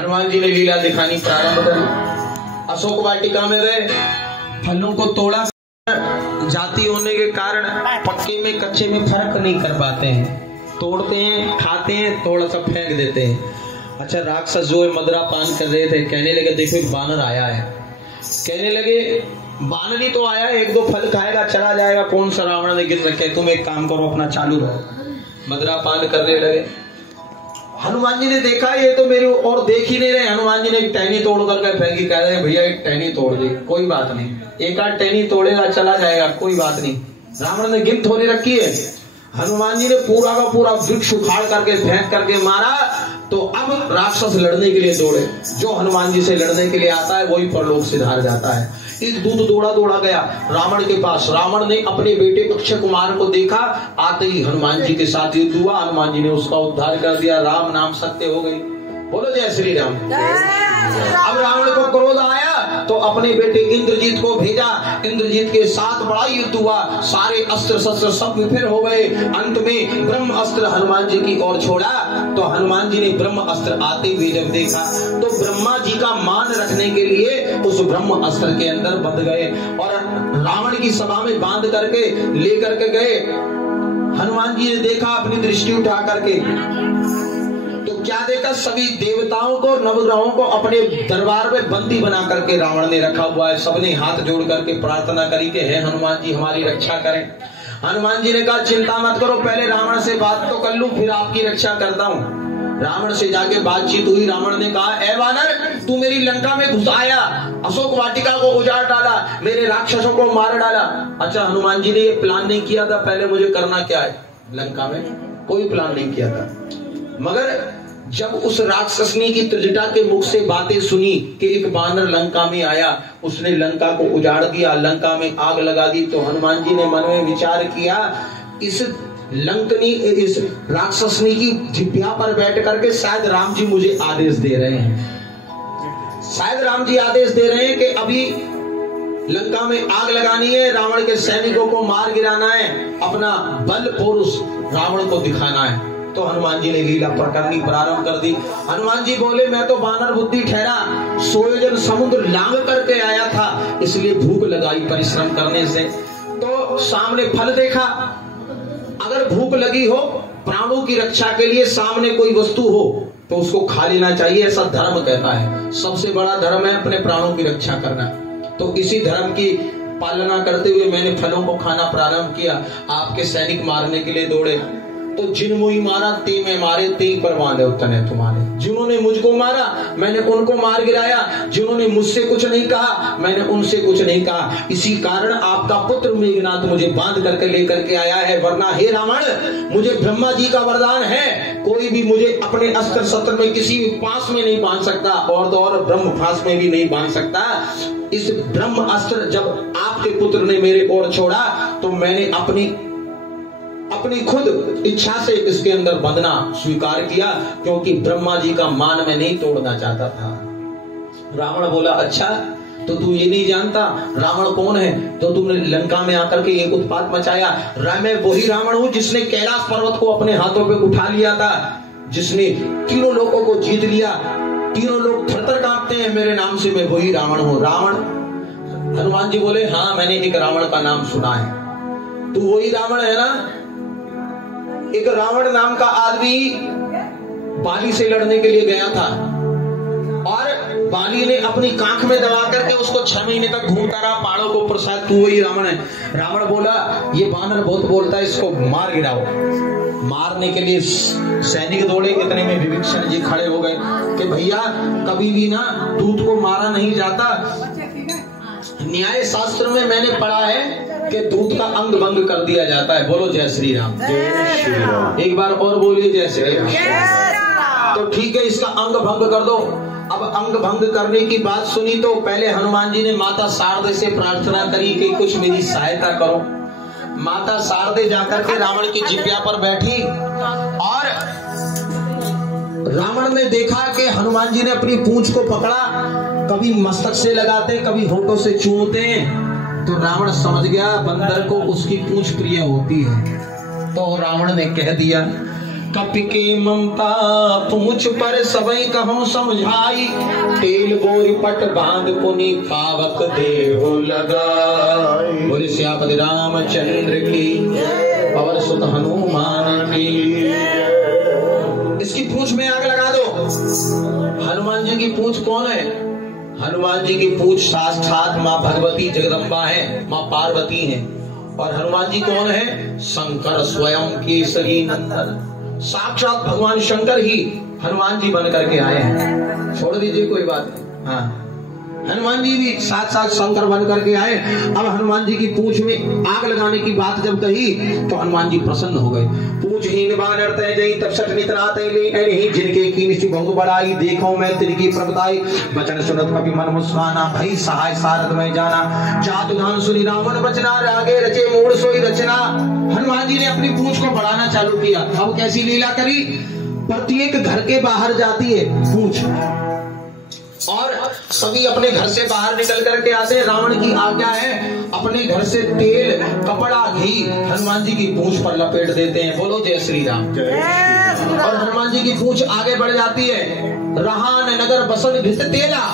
हनुमान जी ने लीला दिखानी प्रारंभ करी। अशोक वाटिका में गए, फलों को तोड़ा, जाति होने के कारण पक्के में कच्चे में फर्क नहीं कर पाते हैं, तोड़ते हैं, खाते हैं, थोड़ा सा फेंक देते हैं। अच्छा, राक्षस जो है मदरा पान कर रहे थे, कहने लगे देखो एक बानर आया है। कहने लगे बानर ही तो आया, एक दो फल खाएगा चला जाएगा, कौन सा रावण ने गिर रखे, तुम एक काम करो अपना चालू रहो। मदरा पान करने लगे। हनुमान जी ने देखा ये तो मेरे और देख ही नहीं रहे। हनुमान जी ने एक टहनी तोड़ करके फेंकी, कह रहे भैया एक टहनी तोड़ दी, कोई बात नहीं, एक आध टहनी तोड़ेगा चला जाएगा, कोई बात नहीं, रावण ने गिन थोड़ी रखी है। हनुमान जी ने पूरा का पूरा वृक्ष उखाड़ करके फेंक करके मारा। तो अब राक्षस लड़ने के लिए दौड़े। जो हनुमान जी से लड़ने के लिए आता है वही परलोक से हार जाता है। एक दूत दौड़ा दौड़ा गया रावण के पास। रावण ने अपने बेटे अक्षय कुमार को देखा, आते ही हनुमान जी के साथ युद्ध हुआ। हनुमान जी ने उसका उद्धार कर दिया, राम नाम सत्य हो गई। बोलो जय श्री राम। अब रावण को क्रोध आया तो अपने बेटे इंद्रजीत को भेजा। इंद्रजीत के साथ बड़ा युद्ध हुआ, सारे अस्त्र शस्त्र सब विफल हो गए। अंत में ब्रह्म अस्त्र हनुमान जी की ओर छोड़ा तो हनुमान जी ने ब्रह्म अस्त्र आते हुए जब देखा तो ब्रह्मा जी का मान रखने के लिए उस ब्रह्म अस्त्र के अंदर बंध गए और रावण की सभा में बांध करके लेकर के गए। हनुमान जी ने देखा, अपनी दृष्टि उठा करके तो क्या देखा, सभी देवताओं को, नवग्रहों को अपने दरबार में बंदी बना करके रावण ने रखा हुआ है। सबने हाथ जोड़ करके प्रार्थना करी कि हे हनुमान जी हमारी रक्षा करें। हनुमान जी ने कहा चिंता मत करो, पहले रावण से बात तो कर लूं, फिर आपकी रक्षा करता हूं। रावण से जाके बातचीत हुई। रावण ने कहा ए वानर, तू मेरी लंका में घुस आया, अशोक वाटिका को उजाड़ डाला, मेरे राक्षसों को मार डाला। अच्छा, हनुमान जी ने ये प्लान नहीं किया था, पहले मुझे करना क्या है लंका में, कोई प्लान नहीं किया था। मगर जब उस राक्षसनी की त्रिजटा के मुख से बातें सुनी कि एक बानर लंका में आया, उसने लंका को उजाड़ दिया, लंका में आग लगा दी, तो हनुमान जी ने मन में विचार किया इस लंकनी, इस राक्षसनी की जिभ्या पर बैठ करके शायद राम जी मुझे आदेश दे रहे हैं, शायद राम जी आदेश दे रहे हैं कि अभी लंका में आग लगानी है, रावण के सैनिकों को मार गिराना है, अपना बल पौरुष रावण को दिखाना है। तो हनुमान जी ने लीला करनी प्रारंभ कर दी। हनुमान जी बोले मैं तो बानर बुद्धि ठहरा, सोयोजन समुद्र लांग करके आया था, इसलिए भूख लगाई परिश्रम करने से। तो सामने फल देखा, अगर भूख लगी हो, प्राणों की रक्षा के लिए सामने कोई वस्तु हो तो उसको खा लेना चाहिए, ऐसा धर्म कहता है। सबसे बड़ा धर्म है अपने प्राणों की रक्षा करना। तो इसी धर्म की पालना करते हुए मैंने फलों को खाना प्रारंभ किया। आपके सैनिक मारने के लिए दौड़े तो जिन मुई मारा ते में मारे, ते परवान उतने तुम्हारे। जिन्होंने मुझको मारा मैंने उनको मार गिराया, जिन्होंने मुझसे कुछ नहीं कहा मैंने उनसे कुछ नहीं कहा। इसी कारण आपका पुत्र मेघनाथ मुझे बांध करके लेकर के आया है, वरना हे रावण मुझे ब्रह्मा जी का वरदान है, कोई भी मुझे अपने अस्त्र शस्त्र में किसी भी पास में नहीं बांध सकता, और तो और ब्रह्म फांस में भी नहीं बांध सकता। इस ब्रह्म अस्त्र जब आपके पुत्र ने मेरे ओर छोड़ा तो मैंने अपनी खुद इच्छा से इसके अंदर बंधना स्वीकार किया, क्योंकि ब्रह्मा जी का मान मैं नहीं तोड़ना चाहता था। रावण बोला अच्छा तो तू ये नहीं जानता रावण कौन है, तो तुमने लंका में आकर के एक उत्पात मचाया। मैं वही रावण हूं जिसने कैलाश पर्वत को अपने हाथों पे उठा लिया था, जिसने तीनों लोगों को जीत लिया। तीनों लोग थरथर कांपते हैं मेरे नाम से, मैं वही रावण हूं। रावण? हनुमान जी बोले हाँ मैंने एक रावण का नाम सुना है। तू वही रावण है ना? एक रावण नाम का आदमी बाली से लड़ने के लिए गया था और बाली ने अपनी कांख में दबा करके उसको 6 महीने तक घूमता रहा पहाड़ों को प्रसाद, तू वही रावण है। रावण बोला ये बानर बहुत बोलता है, इसको मार गिराओ। मारने के लिए सैनिक दौड़े, इतने में विभीषण जी खड़े हो गए कि भैया कभी भी ना दूत को मारा नहीं जाता, न्याय शास्त्र में मैंने पढ़ा है कि दूत का अंग भंग कर दिया जाता है। बोलो जय श्री राम। जय श्री राम। एक बार और बोलिए जय श्री राम। तो ठीक है इसका अंग भंग कर दो। अब अंग भंग करने की बात सुनी तो पहले हनुमान जी ने माता शारदे से प्रार्थना करी कि कुछ मेरी सहायता करो। माता शारदे जाकर के रावण की जिभ्या पर बैठी और रावण ने देखा कि हनुमान जी ने अपनी पूंछ को पकड़ा, कभी मस्तक से लगाते कभी होठों से चूमते हैं, तो रावण समझ गया बंदर को उसकी पूंछ प्रिय होती है। तो रावण ने कह दिया कपि के ममता पूछ पर सबई कहूं समझाई, तेल बोरी पट बांध पुनि पावक देहु लगाई। बोले सियापति रामचंद्र की, पवन सुत हनुमान की। इसकी पूंछ में आग लगा दो। हनुमान जी की पूंछ कौन है? हनुमान जी की पूंछ साक्षात माँ भगवती जगदम्बा है, माँ पार्वती है। और हनुमान जी कौन है? शंकर स्वयं केसरी नंदन, साक्षात भगवान शंकर ही हनुमान जी बन करके आए हैं। छोड़ दीजिए कोई बात नहीं। हाँ, हनुमान जी भी साथ शंकर बन करके आए। अब हनुमान जी की पूंछ में आग लगाने की बात जब कही तो हनुमान जी प्रसन्न हो गए। पूछहीन बानर तय जई तब सठ नितना तय ले नहीं, जिनके की निश्चय बहुत बड़ाई, देखो मैं तिनकी प्रभुताई। वचन सुनत कपि मन मुस्काना, भई सहाय सारद में जाना। जातु धान सुनी रावण बचना, रागे रचे मूड सोई रचना। हनुमान जी ने अपनी पूंछ को बढ़ाना चालू किया। अब कैसी लीला करी? प्रत्येक घर के बाहर जाती है पूंछ, और सभी अपने घर से बाहर निकल करके आते हैं। रावण की आज्ञा है, अपने घर से तेल, कपड़ा, घी हनुमान जी की पूंछ पर लपेट देते हैं। बोलो जय श्री राम। और हनुमान जी की पूंछ आगे बढ़ जाती है। रहान नगर बसन भित तेला,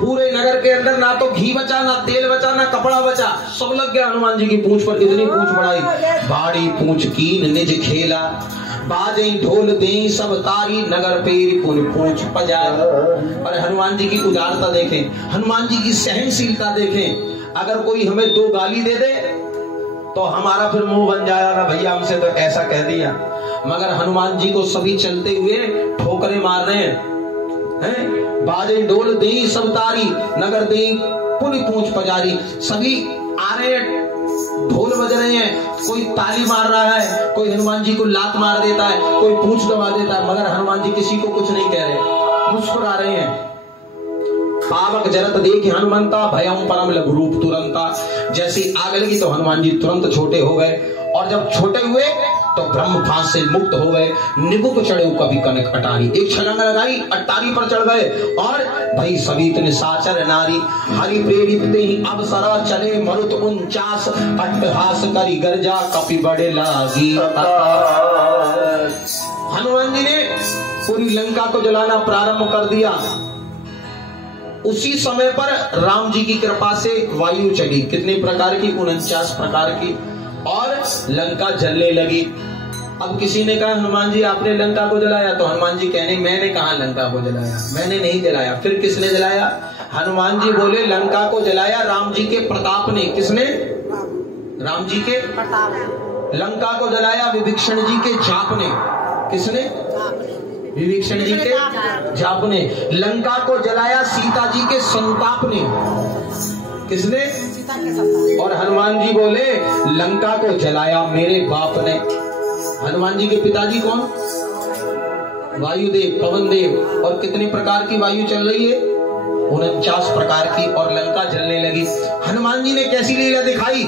पूरे नगर के अंदर ना तो घी बचा, ना तेल बचा, ना कपड़ा बचा, सब लग गया हनुमान जी की पूंछ पर। इतनी पूंछ बढ़ाई, बाड़ी पूंछ कीन निज खेला, बाजे ढोल दे सब तारी, नगर पेरी पुन पूंछ पजारी। और हनुमान जी की उदारता देखें, हनुमान जी की सहनशीलता देखें। अगर कोई हमें दो गाली दे दे तो हमारा फिर मुंह बन जाएगा, भैया हमसे तो ऐसा कह दिया। मगर हनुमान जी को सभी चलते हुए ठोकरे मार रहे हैं। बाजे ढोल दे सब तारी, नगर दे पुन पूंछ पजारी। सभी आ रहे हैं, ढोल बज रहे हैं, कोई ताली मार रहा है, कोई हनुमान जी को लात मार देता है, कोई पूंछ दबा देता है, मगर हनुमान जी किसी को कुछ नहीं कह रहे, मुस्कुरा रहे हैं। पावक जरत देख हनुमंता, भयम परम लघु रूप तुरंता। जैसी आग लगी तो हनुमान जी तुरंत छोटे हो गए, और जब छोटे हुए तो ब्रह्म फांस से मुक्त हो गए। निबुक चढ़े कभी कनक अटारी, एक छलांग लगाई, अटारी पर चढ़ गए। और भाई सभी इतने साचर नारी, हरि प्रेरित ते ही अवसरा, चले मरुत 49 अट्टहास करी गर्जा, कपि बड़े लागी। हनुमान जी ने पूरी लंका को जलाना प्रारंभ कर दिया। उसी समय पर राम जी की कृपा से वायु चली, कितने प्रकार की? 49 प्रकार की, और लंका जलने लगी। अब किसी ने कहा हनुमान जी आपने लंका को जलाया, तो हनुमान जी कहने मैंने कहा लंका को जलाया, मैंने नहीं जलाया। फिर किसने जलाया? हनुमान जी बोले लंका को जलाया राम जी के प्रताप ने। किसने? राम जी के प्रताप। लंका को जलाया विभीषण जी के जाप ने। किसने? विभीषण जी के जाप ने। लंका को जलाया सीता जी के संताप ने। किसने? और हनुमान जी बोले लंका को जलाया मेरे बाप ने। हनुमान जी के पिताजी कौन? वायुदेव, पवन देव। और कितने प्रकार की वायु चल रही है? 49 प्रकार की, और लंका जलने लगी। हनुमान जी ने कैसी लीला दिखाई?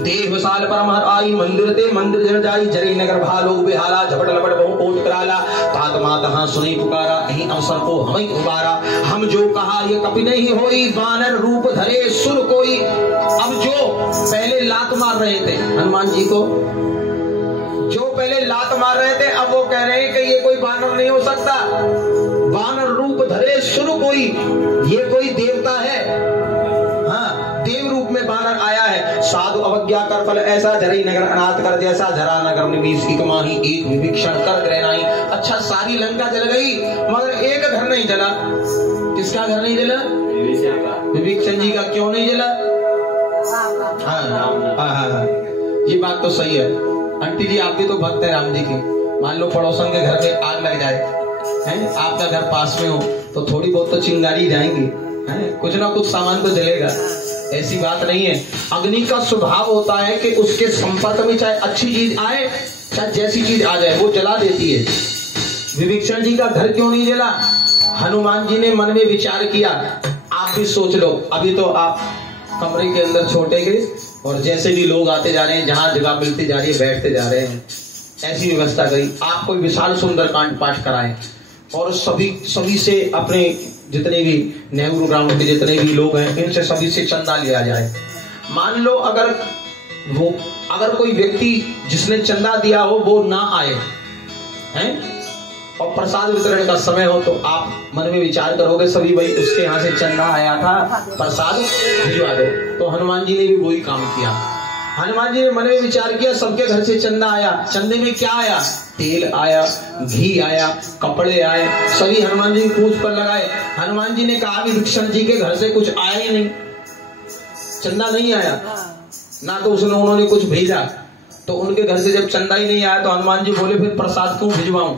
देव साल परम हर आई, मंदिर ते मंदिर जल जाई, जरी नगर भालो बेहाला, झपट लपट बहु ओट कराला, तात मात हाँ सुनी पुकारा, कहीं अवसर को हमें उबारा, हम जो कहा ये कभी नहीं होई, वानर रूप धरे सुर कोई। अब जो पहले लात मार रहे थे हनुमान जी को, जो पहले लात मार रहे थे, अब वो कह रहे हैं कि ये कोई वानर नहीं हो सकता, वानर रूप धरे सुर कोई, ये कोई देवता है। हाँ, देव रूप में वानर आया है। साधु अवज्ञा कर फल ऐसा, जरई नगर अनाथ कर जैसा, जरा नगर निवीस की कमाही, एक विभीषण कर ग्रहणाई। अच्छा, सारी लंका जल गई मगर एक घर नहीं जला। किसका घर नहीं जला? विभीषण जी का। क्यों नहीं जला? हाँ, ये बात तो सही है। आंटी जी आप भी तो भक्त है राम जी के। मान लो पड़ोसन के घर में आग लग जाए, हैं? आपका घर पास में हो तो थोड़ी बहुत तो चिंगारी जाएंगी, हैं? कुछ ना कुछ सामान तो जलेगा। ऐसी बात नहीं है। अग्नि का स्वभाव होता है कि उसके संपर्क में चाहे अच्छी चीज आए, चाहे जैसी चीज आ जाए, वो जला देती है। विभीषण जी का घर क्यों नहीं जला? हनुमान जी ने मन में विचार किया। आप भी सोच लो, अभी तो आप कमरे के अंदर छोटे गए और जैसे भी लोग आते जा रहे हैं, जहां जगह मिलती जा रही है बैठते जा रहे हैं, ऐसी व्यवस्था करी। आप कोई विशाल सुंदर कांड पाठ कराएं और सभी से, अपने जितने भी नेहरू ग्राउंड के जितने भी लोग हैं, इनसे सभी से चंदा लिया जाए। मान लो अगर कोई व्यक्ति जिसने चंदा दिया हो वो ना आए हैं, और प्रसाद वितरण का समय हो तो आप मन में विचार करोगे सभी भाई उसके यहाँ से चंदा आया था, प्रसाद भिजवा दो। तो हनुमान जी ने भी वही काम किया। हनुमान जी ने मन में विचार किया, सबके घर से चंदा आया, चंदे में क्या आया? तेल आया, घी आया, कपड़े आए, सभी हनुमान जी की पूंछ पर लगाए। हनुमान जी ने कहा कि विभीषण जी के घर से कुछ आया ही नहीं, चंदा नहीं आया ना, तो उन्होंने कुछ भेजा। तो उनके घर से जब चंदा ही नहीं आया तो हनुमान जी बोले फिर प्रसाद क्यों भिजवाऊं?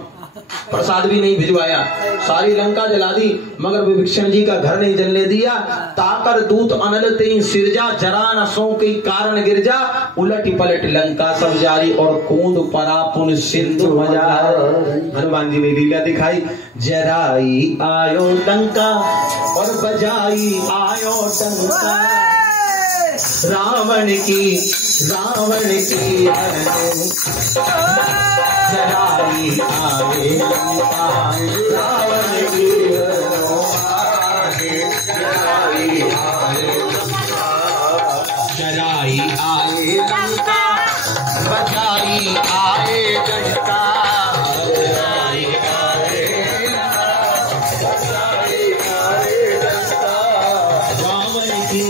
प्रसाद भी नहीं भिजवाया, सारी लंका जला दी, मगर विभीषण जी का घर नहीं जलने दिया। ताकर दूत अनल तेई सिरजा, जरा न सो के कारण गिरजा, उलट पलट लंका सब जारी, और कूद परा पुन सिंधु मजार। हनुमान जी ने लीला दिखाई, जराई आयो लंका और बजाई आयो टंका, रावण की जराई आए लंका, रावण की जराई आए लंका, बजाई आए डंका, जराई आए रावण की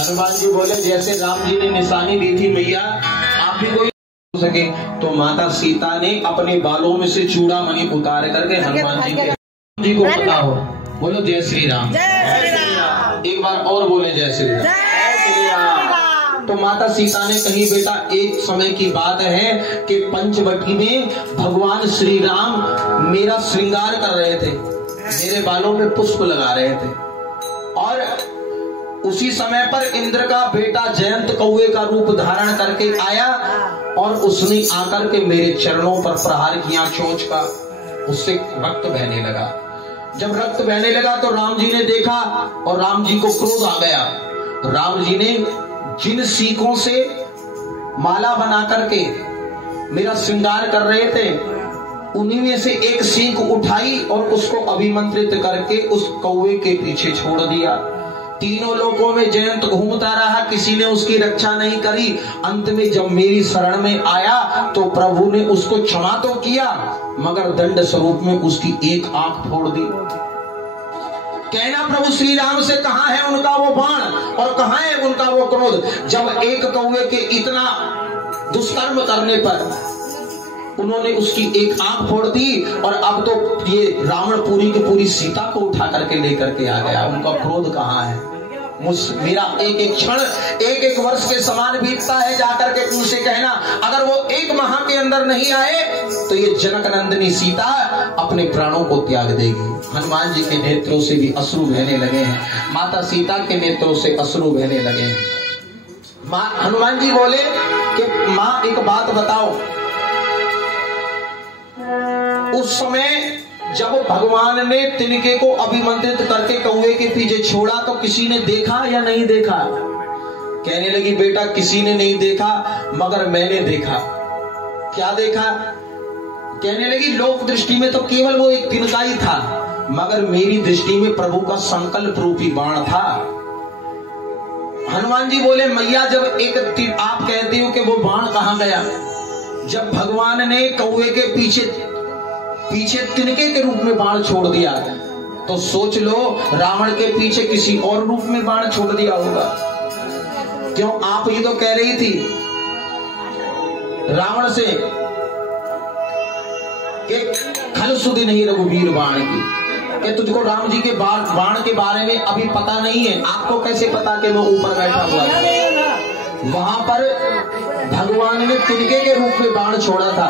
हनुमान जी बोले जैसे राम जी ने निशानी दी थी मैया आप भी कोई हो सके। तो माता सीता ने अपने बालों में से चूड़ामणि उतार करके हनुमान जी को पता हो, बोलो जय श्री राम। एक बार और बोले जय श्री राम। तो माता सीता ने कही बेटा एक समय की बात है कि पंचवटी में भगवान श्री राम मेरा श्रृंगार कर रहे थे, मेरे बालों में पुष्प लगा रहे थे, और उसी समय पर इंद्र का बेटा जयंत कौवे का रूप धारण करके आया और उसने आकर के मेरे चरणों पर प्रहार किया चोंच का, उससे रक्त बहने लगा। जब रक्त बहने लगा तो राम जी ने देखा और राम जी को क्रोध आ गया। राम जी ने जिन सीकों से माला बना करके मेरा श्रृंगार कर रहे थे उन्हीं में से एक सीख उठाई और उसको अभिमंत्रित करके उस कौवे के पीछे छोड़ दिया। तीनों लोकों में जयंत घूमता रहा, किसी ने उसकी रक्षा नहीं करी। अंत में जब मेरी शरण में आया तो प्रभु ने उसको क्षमा तो किया मगर दंड स्वरूप में उसकी एक आंख फोड़ दी। कहना प्रभु श्री राम से कहां है उनका वो बाण और कहां है उनका वो क्रोध, जब एक कौवे के इतना दुष्कर्म करने पर उन्होंने उसकी एक आंख फोड़ दी और अब तो ये रावण पूरी की पूरी सीता को उठा करके लेकर के आ गया। उनका क्रोध कहां है? मेरा एक एक क्षण एक एक वर्ष के समान बीतता है। जाकर के उनसे कहना अगर वो एक माह के अंदर नहीं आए तो ये जनक नंदिनी सीता अपने प्राणों को त्याग देगी। हनुमान जी के नेत्रों से भी अश्रु बहने लगे हैं, माता सीता के नेत्रों से अश्रु बहने लगे हैं। हनुमान जी बोले कि माँ एक बात बताओ, उस समय जब भगवान ने तिनके को अभिमंत्रित करके कौवे के पीछे छोड़ा तो किसी ने देखा या नहीं देखा? कहने लगी बेटा किसी ने नहीं देखा मगर मैंने देखा। क्या देखा? कहने लगी लोक दृष्टि में तो केवल वो एक तिनका ही था मगर मेरी दृष्टि में प्रभु का संकल्प रूपी बाण था। हनुमान जी बोले मैया जब आप कहते हो कि वो बाण कहां गया? जब भगवान ने कौवे के पीछे तिनके के रूप में बाण छोड़ दिया तो सोच लो रावण के पीछे किसी और रूप में बाण छोड़ दिया होगा। क्यों? आप ही तो कह रही थी रावण से कि खल सुधि नहीं रघुवीर बाण की, कि तुझको राम जी के बाण के बारे में अभी पता नहीं है। आपको कैसे पता कि मैं ऊपर बैठा हुआ है? वहां पर भगवान ने तिनके के रूप में बाण छोड़ा था।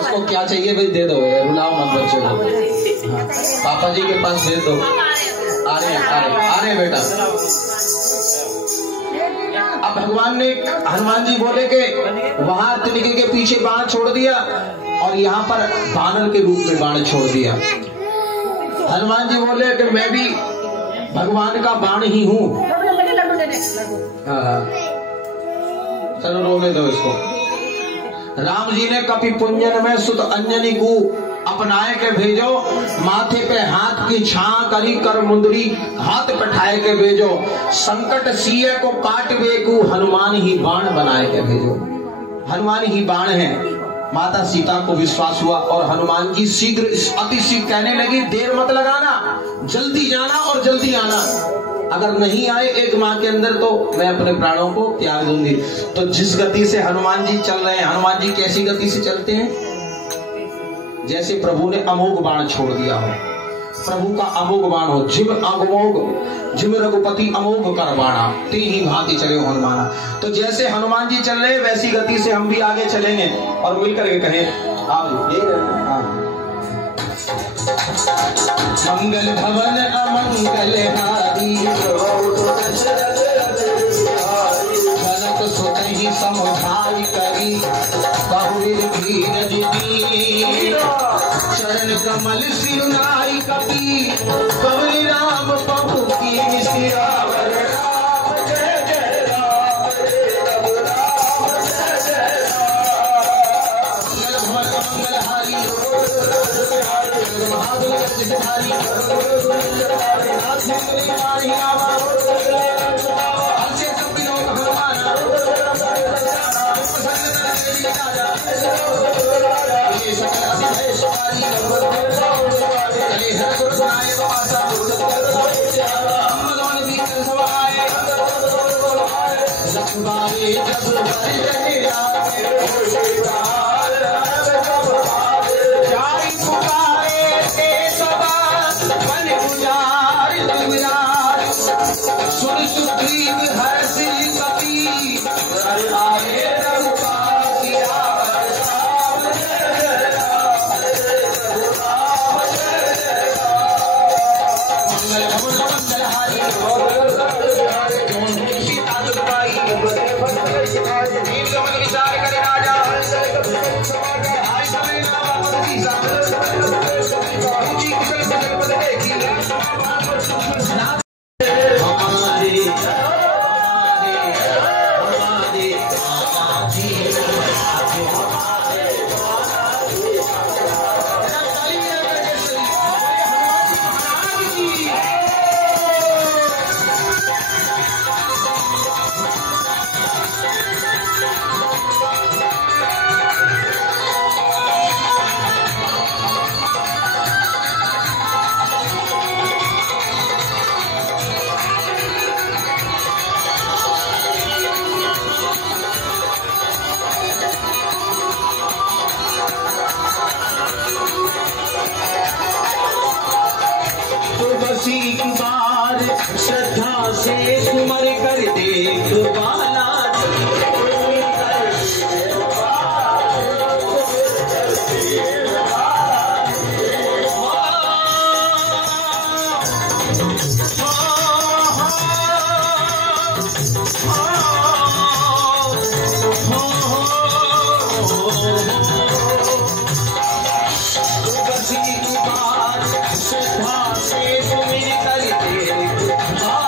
इसको क्या चाहिए भाई दे दो, रुलाओ मत बच्चों को। पापा जी के पास दे दो। आ रहे बेटा। अब भगवान ने, हनुमान जी बोले कि वहां तिनके के पीछे बाण छोड़ दिया और यहाँ पर बानर के रूप में बाण छोड़ दिया। हनुमान जी बोले कि मैं भी भगवान का बाण ही हूँ। चलो रोने दो इसको। राम जी ने कपि पुंजन में सुत अंजनी को अपनाए के भेजो, माथे पे हाथ की छां करी कर मुंदरी हाथ बैठाए के भेजो, संकट सीए को काट बेकू हनुमान ही बाण बनाए के भेजो। हनुमान ही बाण है। माता सीता को विश्वास हुआ और हनुमान जी शीघ्र अति शीघ्र कहने लगी, देर मत लगाना, जल्दी जाना और जल्दी आना। अगर नहीं आए एक माह के अंदर तो मैं अपने प्राणों को त्याग दूंगी। तो जिस गति से हनुमान जी चल रहे हैं, हनुमान जी कैसी गति से चलते हैं? जैसे प्रभु ने अमोघ बाण छोड़ दिया हो, प्रभु का अमोघ बाण हो। जिम अमोघ जिम रघुपति अमोघ कर बाणा, तीन भांति चले हो हनुमाना। तो जैसे हनुमान जी चल रहे वैसी गति से हम भी आगे चलेंगे और मिलकर के कहें मंगल भवन अमंगल हारी, जनक सुत ही समुझाई करी, बहुवीर धीरज दीन, चरण कमल सिरुनाई कपि, कवि राम प्रभु की सिरावर। जय जय राम, रघु राम जय जय राम। मंगल भवन अमंगल हारी, महादेव जगधारी, नाथ सिंह माही आवा, हमसे कपि लोग हनुमाना, प्रसन्न तेरी राजा, ये सकल असिधेश कारी, चले हर सुर सुनाए वासा, भगवान भी कर सवाए, लक्ष्मणारे जब हरि आए, जाई पुकारे ते सबा, मन गुजार दुरार, सुन सुग्रीव हर्षि कपि, आए रघुपाल सियावर राम। जय जय राम, रघुराम जय जय राम। मंगल भवन मंगल हारी, सीता दुर्गाई, वीर गमन विचार करे राजा, हाय समय नाम पति सा, ऊंची कुशल कुशल पद देखी, श्रद्धा से सुमर कर देख बाला, श्रद्धा से सुमर कर देख बाला,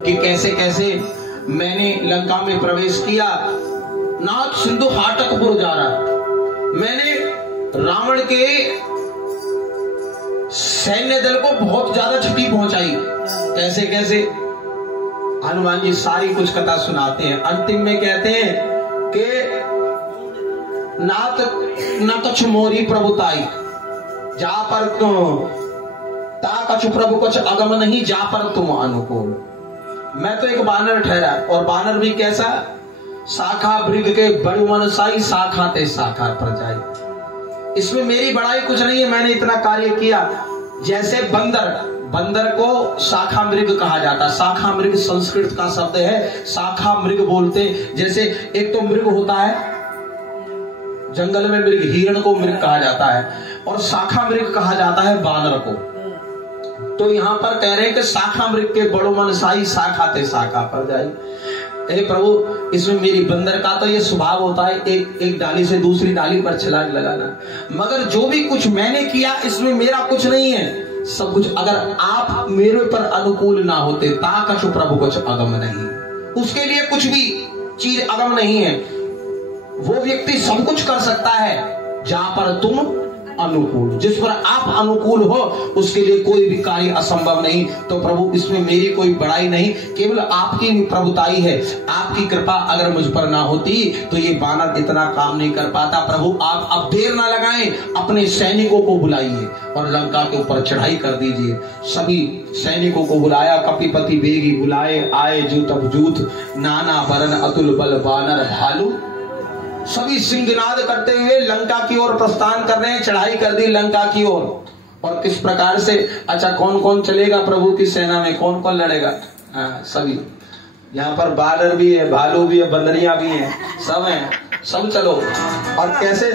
कि कैसे कैसे मैंने लंका में प्रवेश किया। नाथ सिंधु हाटकपुर जा रहा, मैंने रावण के सैन्य दल को बहुत ज्यादा क्षति पहुंचाई। कैसे कैसे हनुमान जी सारी कुछ कथा सुनाते हैं। अंतिम में कहते हैं कि नाथ न कछु मोरी प्रभुताई, जा पर ता कछु प्रभु कुछ अगम नहीं, जा पर तुम अनुकूल। मैं तो एक बानर ठहरा, और बानर भी कैसा, शाखा भृग के बड़ु मनसाई, शाखा ते शाखा पर जाई। इसमें मेरी बड़ाई कुछ नहीं है, मैंने इतना कार्य किया। जैसे बंदर, बंदर को शाखा मृग कहा जाता। शाखा मृग संस्कृत का शब्द है, शाखा मृग बोलते। जैसे एक तो मृग होता है जंगल में, मृग हिरण को मृग कहा जाता है, और शाखा मृग कहा जाता है बानर को। तो यहाँ पर कह रहे हैं कि शाखा मृग के बड़ो मनसाई, शाखा ते शाखा पर जाए। हे प्रभु, इसमें मेरी बंदर का तो ये स्वभाव होता है एक डाली से दूसरी डाली पर छलांग लगाना, मगर जो भी कुछ मैंने किया इसमें मेरा कुछ नहीं है, सब कुछ अगर आप मेरे पर अनुकूल ना होते, ता कछु प्रभु कुछ अगम नहीं, उसके लिए कुछ भी चीज अगम नहीं है। वो व्यक्ति सब कुछ कर सकता है जहां पर तुम अनुकूल, जिस पर आप अनुकूल हो उसके लिए कोई भी कार्य असंभव नहीं। तो प्रभु, इसमें मेरी कोई बड़ाई नहीं, केवल आपकी प्रभुताई है। आपकी कृपा अगर मुझ पर ना होती तो ये बानर इतना काम नहीं कर पाता। प्रभु, आप अब देर ना लगाएं, अपने सैनिकों को बुलाइए और लंका के ऊपर चढ़ाई कर दीजिए। सभी सैनिकों को बुलाया, कपिपति बेगी बुलाए, आए जूत अब जूत, नाना वरन अतुल बल बानर भालू। सभी सिंहनाद करते हुए लंका की ओर प्रस्थान कर रहे हैं, चढ़ाई कर दी लंका की ओर। और किस प्रकार से, अच्छा कौन कौन चलेगा प्रभु की सेना में, कौन कौन लड़ेगा? सभी, यहाँ पर बानर भी है, भालू भी है, बंदरियां भी हैं, सब हैं, सब चलो। और कैसे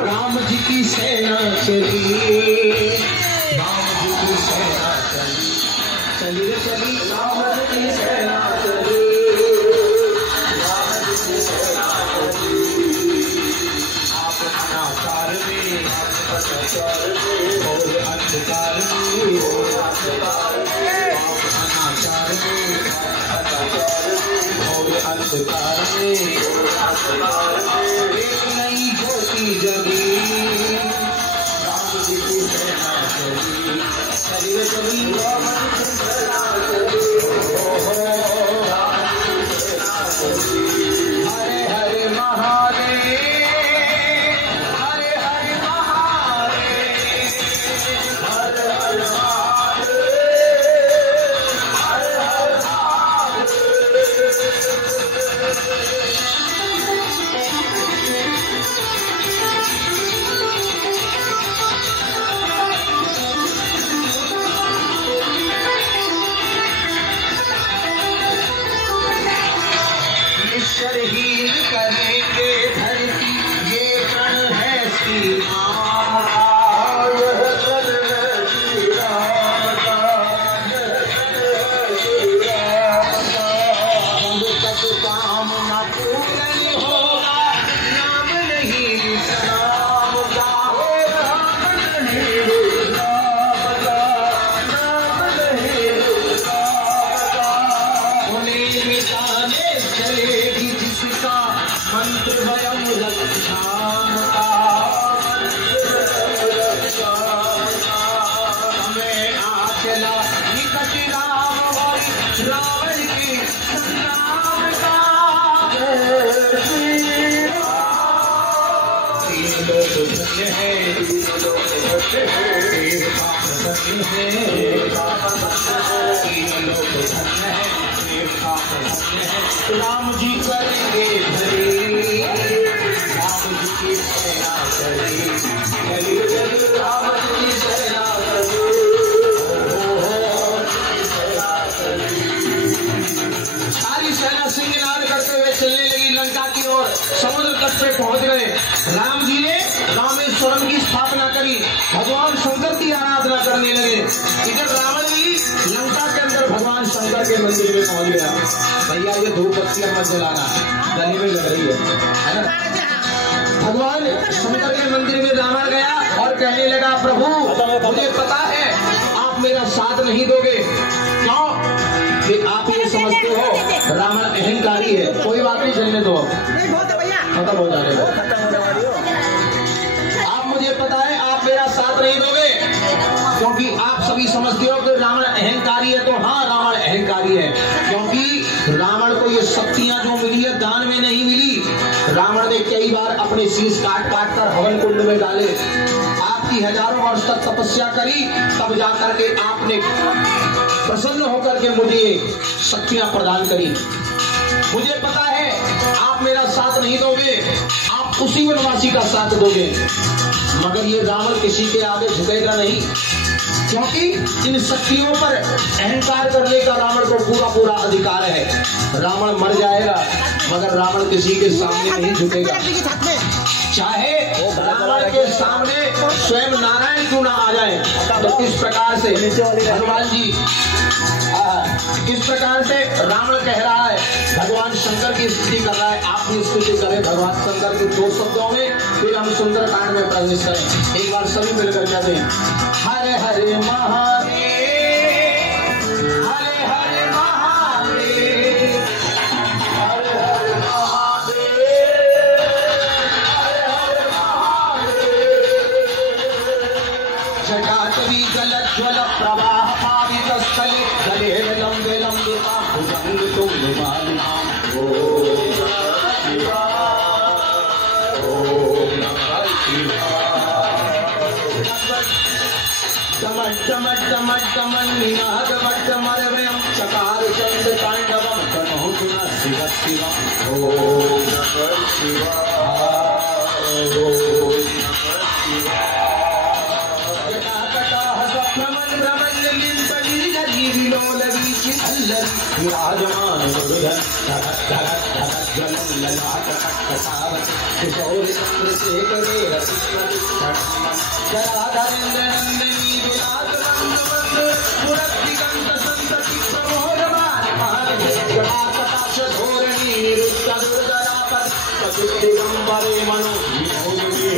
राम जी की सेना चली, राम जी की सेना चली, चली चली राम जी की सेना चली, राम जी की सेना चली। आप अनाचार में, और अंधकार में, आप अनाचार में, और अंधकार में, एक नई ज्योति जली, राम जी की सेना चली, चली चली राम जी की सेना चली, राम जी की सेना चली। हरे हरे महादेव, हरे हरे महादेव, हरे हरे महादेव, हरे हरे महादेव। चलेगी जिसका मंत्र वयम रक्षाम का हमें आचला निकट राम रावण की संग्राम का तीन लोग धन्य है राम जी करेंगे भरी राम जी की सेना चली राम जी की सेना सारी सेना सिंहनाद करते हुए चलने लगी लंका की ओर। समुद्र तट पे पहुंच गए। राम जी ने रामेश्वरम की स्थापना करी, भगवान शंकर की आराधना करने लगे। इधर रावण भी लंका के अंदर भगवान शंकर के मंदिर में पहुंच गया। भैया ये धूप बत्तियां मत जलाना, गले में लग रही है ना। भगवान शंकर के मंदिर में रावण गया और कहने लगा, प्रभु मुझे पता है आप मेरा साथ नहीं दोगे। क्यों? कि आप ये समझते हो रावण अहंकारी है। कोई बात नहीं, चलने दो, खत्म हो जाने दो। आप मुझे पता है आप मेरा साथ नहीं दोगे क्योंकि आप सभी समझते हो कि रावण अहंकारी है। तो हाँ, रावण अहंकारी है क्योंकि रावण को ये शक्तियां जो मिली है दान में नहीं मिली। रावण ने कई बार अपने शीश काट काट कर हवन कुंड में डाले। आपकी हजारों वर्ष तक तपस्या करी, तब जाकर के आपने प्रसन्न होकर के मुझे शक्तियां प्रदान करी। मुझे पता है आप मेरा साथ नहीं दोगे, आप उसी वनवासी का साथ दोगे। मगर ये रावण किसी के आगे झुकेगा नहीं क्योंकि इन शक्तियों पर अहंकार करने का रावण को पूरा पूरा अधिकार है। रावण मर जाएगा मगर रावण किसी के सामने नहीं झुकेगा। चाहे रावण के सामने स्वयं नारायण क्यों ना आ जाए। तो इस प्रकार से हनुमान जी इस प्रकार से रावण कह रहा है, भगवान शंकर की स्तुति कर रहा है। आप भी स्तुति करें भगवान शंकर के 2 शब्दों में, फिर हम सुंदरकांड में प्रवेश करें। एक बार सभी मिलकर कहते हैं, हरे हरे महादेव, हरे हरे महादेव, हरे हरे महादेव, हरे हरे महादेव। जटाटवी गलज्ज्वल प्रवाह पावित स्थले गले लंबे लंबे भुजंग तुम निवारणाम। ओम नमः शिवाय, ओम नमः शिवाय। चमट चमट चमट चमन निनाद वट्टमरवयं चकार चंद तांडवं तनों गुना शिव शिवम्। ओम नमः शिवाय, ओम नमः शिवाय। विराजमान दुर्धन धरत धरत धरत ज्वलन ललाट कटकटावत किशोर चंद्रशेखरे जराधरेंद्र नंदिनी विलास मंद मंद पुरस्तिगंत संतति प्रमोदमान महाजटाकटाक्ष धोरणी निरुक्त दुर्धरापद दिगंबरे मनो विमोहिनी